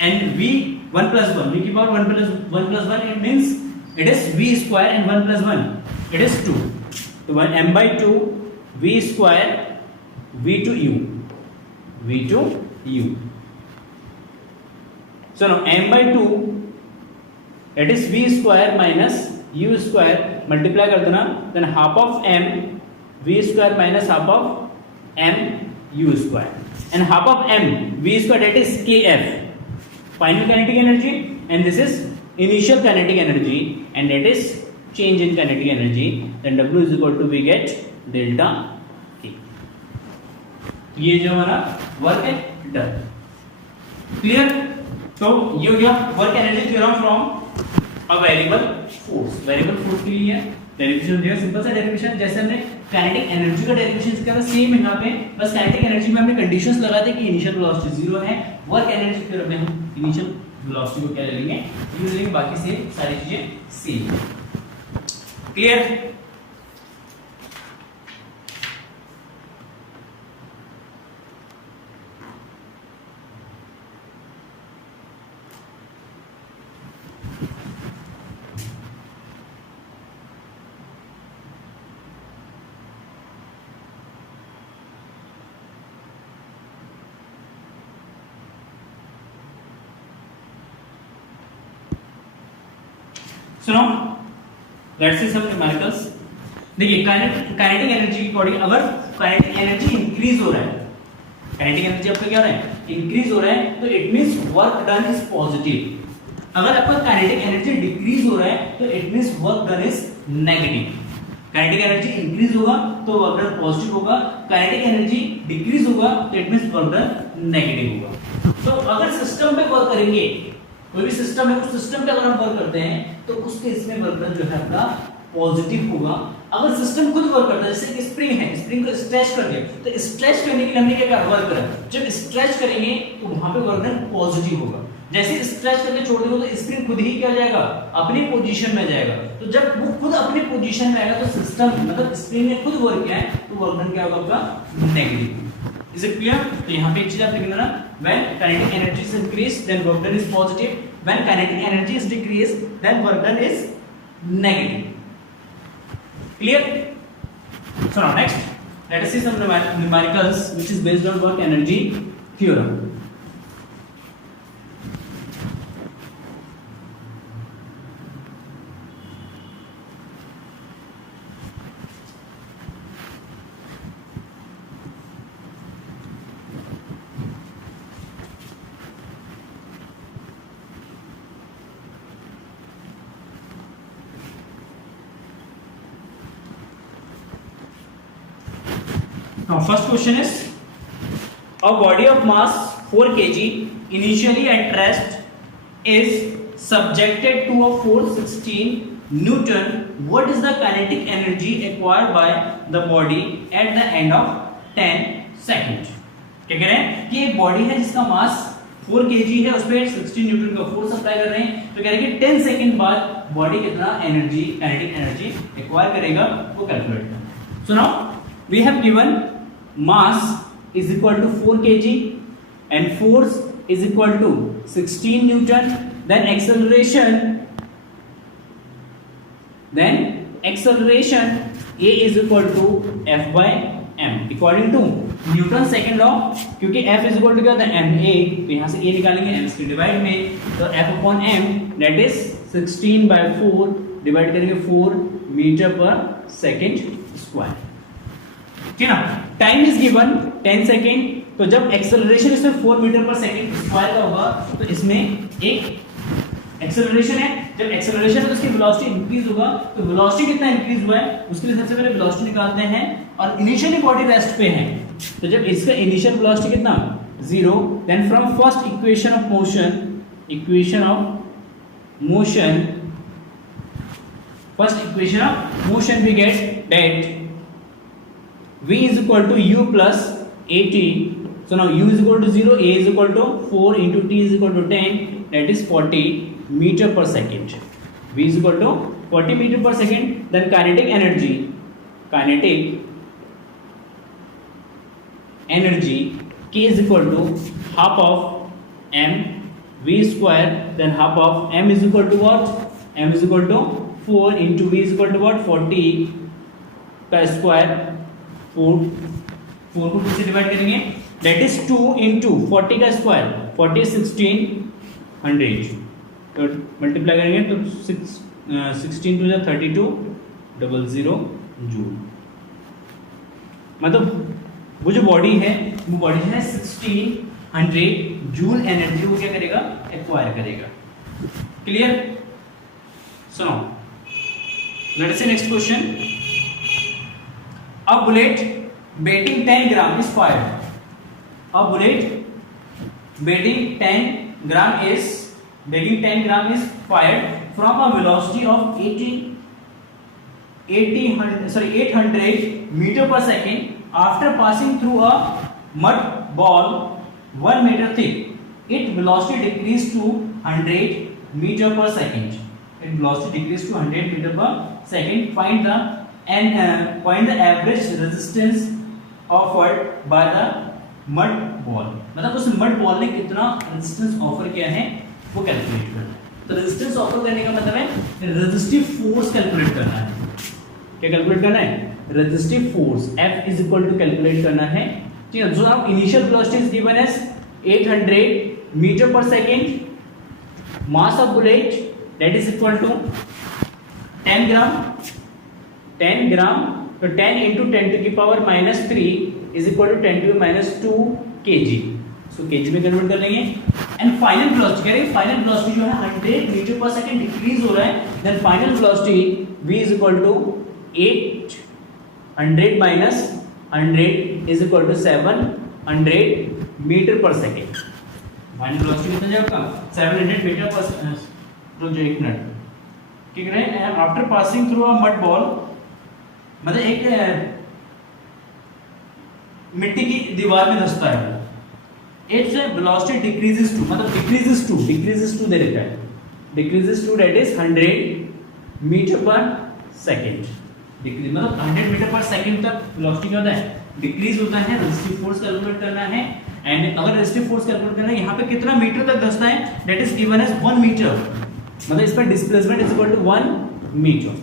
and v 1 plus 1, v की power 1 plus 1 it means it is v square, and 1 plus 1 it is 2, तो 1 m by 2 v square v2u। So now m by 2 that is v square minus u square, multiply कर देना, then half of m v square minus half of m u square, and half of m v square, that is kf, final kinetic energy, and this is initial kinetic energy, and that is change in kinetic energy, then w is equal to we get delta k। ये जो हमारा work है done, clear. तो ये हो गया work energy theorem from a variable force. Variable force के लिए डेरिवेशन दिया, सिंपल सा डेरिवेशन, जैसे हमने काइनेटिक एनर्जी का डेरिवेशन किया था सेम यहाँ पे, बस काइनेटिक एनर्जी में हमने कंडीशंस लगा दी कि इनिशियल वेलोसिटी 0 है। वर्क एनर्जी थ्योरम में हम इनिशियल वेलोसिटी को क्या ले लेंगे, यू ले लेंगे, बाकी से सारी चीजें सेम। क्लियर? सुनो, लेट्स सी सम न्यूमेरिकल्स। देखिए काइनेटिक एनर्जी की अकॉर्डिंग अगर काइनेटिक एनर्जी इंक्रीज हो रहा है, काइनेटिक एनर्जी आपका क्या हो रहा है, इंक्रीज हो रहा है, तो it means work done is positive. अगर आपका काइनेटिक एनर्जी डिक्रीज हो रहा है तो it means work done is negative. Kinetic energy increase होगा तो वर्क डन पॉजिटिव होगा, काइनेटिक एनर्जी डिक्रीज होगा तो it means work done negative होगा। तो अगर सिस्टम पे वर्क करेंगे, कोई भी सिस्टम है, उस सिस्टम पे अगर हम वर्क करते हैं तो उस केस में वर्क डन जो है आपका पॉजिटिव होगा। अगर सिस्टम खुद वर्क करता है, जैसे कि स्प्रिंग है, स्प्रिंग को स्ट्रेच कर दिया, तो स्ट्रेच करने के लिए हमने क्या किया, वर्क करा। जब स्ट्रेच करेंगे तो वहां पे वर्क डन पॉजिटिव होगा। जैसे स्ट्रेच करके छोड़ देंगे तो स्प्रिंग खुद ही क्या जाएगा, अपनी पोजीशन में जाएगा। तो जब वो खुद अपनी पोजीशन में आएगा तो सिस्टम मतलब स्प्रिंग ने खुद वर्क किया है तो वर्क डन क्या होगा आपका, नेगेटिव। Is it clear? तो यहाँ पे एक चीज आप लिख लेना, when kinetic energy is increased then work done is positive, when kinetic energy is decreased then work done is negative. Clear? So now next let us see some numericals which is based on work energy theorem. Now first question is, a body of mass 4 kg initially at rest is subjected to a force 16 Newton. What is the kinetic energy acquired by the body at the end of 10 seconds? क्या कह रहे हैं कि एक body है जिसका मास 4 kg है, उस पर 16 न्यूटन का फोर्स अप्लाई कर रहे हैं, तो कह रहे हैं कि 10 सेकंड बाद बॉडी कितना एनर्जी, काइनेटिक एनर्जी एक्वायर करेगा, वो कैलकुलेट करना। So now we have given mass is equal to 4 kg and force is equal to 16 Newton, then acceleration A is equal to F by m according to Newton second law, क्योंकि F is equal to क्या होता है, ma, तो यहाँ से A निकालेंगे m से divide में, तो F upon m that is 16 by 4 divide करेंगे 4 मीटर पर सेकंड स्क्वायर। ठीक है ना? टाइम इज गिवन 10 सेकेंड, तो जब एक्सेलरेशन इसमें 4 मीटर पर सेकंड स्क्वायर का होगा तो इसमें एक एक्सेलरेशन है, जब एक्सेलरेशन है तो उसकी वेलोसिटी इंक्रीज होगा, तो वेलोसिटी कितना इंक्रीज हुआ है उसके लिए सबसे पहले वेलोसिटी निकालते हैं, और इनिशियली बॉडी रेस्ट पे है, तो जब इसका इनिशियल वेलोसिटी कितना 0, then from first equation of motion we get that v is equal to u plus at. So now u is equal to 0, a is equal to 4 into t is equal to 10, that is 40 meter per second. v is equal to 40 meter per second. Then kinetic energy k is equal to half of m v square, then half of m is equal to what, m is equal to 4 into v is equal to what, 40 का square, 4 को 2 से divide करेंगे, that is 2 into 40 का square, 40 1600, तो multiply करेंगे तो 16 to 32 00 joule. मतलब वो जो बॉडी है वो बॉडी है 1600 जूल एनर्जी को क्या करेगा, एक्वायर करेगा। क्लियर? सुनो, let us see next question. A bullet weighing 10 gram is fired. A bullet weighing 10 gram is weighing 10 gram is fired from a velocity of 800 meter per second after passing through a mud ball 1 meter thick. Its velocity decreased to 100 meter per second. Its velocity decreased to 100 meter per second. Find the average resistance offered by the mud ball. मतलब उस mud ball ने कितना resistance offer किया है वो calculate करना है. तो resistance offer करने का मतलब है resistive force कैलकुलेट करना है. क्या कैलकुलेट करना है? resistive force F is equal to calculate करना है. ठीक है. So now initial velocity is given as 800 meter per second. Mass of bullet that is equal to 10 gram. 10 gram. So 10 into 10 to the power minus 3 is equal to 10 to the minus 2 kg. So kg में convert कर लेंगे. And final velocity कह रहे हैं final velocity जो है 100 meter per second decrease हो रहा है. Then final velocity v is equal to 800 minus 100 is equal to 700 meter per second. Final velocity कितना जाएगा? 700 meter per second. तो जो एक मिनट. क्या कह रहे हैं? After passing through a mud ball मतलब एक मिट्टी की दीवार में धंसता है. Its velocity decreases to मतलब decreases to दे देता है. Decreases to that is 100 meter per second. Decrease मतलब 100 meter per second तक velocity क्या होता है? Decrease होता है. Resistive force कैलकुलेट करना है. And अगर resistive force कैलकुलेट करना है यहाँ पे कितना मीटर तक धंसता है? That is given as 1 meter. मतलब इस पर displacement is equal to 1 meter.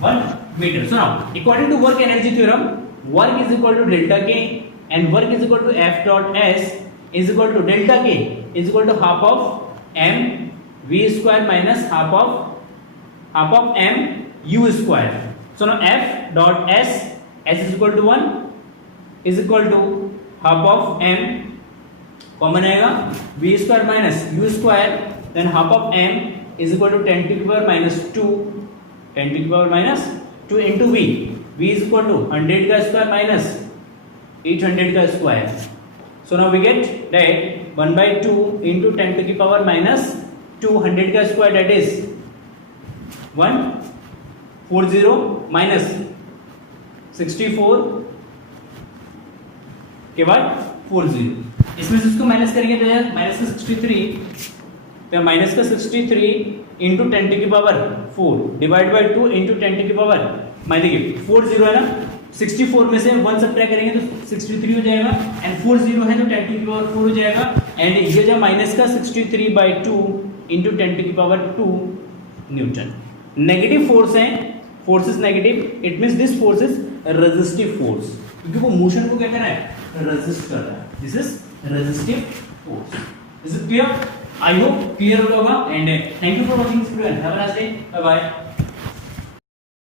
1 meter. So now according to work energy theorem, work is equal to delta K and work is equal to F dot S is equal to delta K is equal to half of m v square minus half of m u square. So now F dot S is equal to 1 is equal to half of m common आएगा v square minus u square then half of m is equal to 10 to the power minus 2 10 to the power minus 2 into v is equal to 100 का square minus 800 का square. So now we get that 1 by 2 into 10 to the power minus 200 का square that is 140 minus 64 के बाद 40. इसमें से इसको minus करेंगे तो यार माइनस का 63 तो माइनस का 63 इंटू 10 टू की पावर 4 डिवाइड बाय 2 इंटू 10 टू की पावर मान लीजिए 40 है ना 64 में से 1 सब्ट्रैक्ट करेंगे तो 63 हो जाएगा एंड 40 है तो 10 टू की पावर 4 हो जाएगा एंड ये जो माइनस का 63 बाय 2 इंटू 10 टू की पावर 2 न्यूटन. नेगेटिव फोर्स है, force is negative, it means this force is resistive force क्योंकि वो मोशन को क्या कर रहा है? रेजिस्ट कर रहा है. This is resistive force. Is it clear? I hope clear होगा and thank you for watching this video. Have a nice day. Bye bye.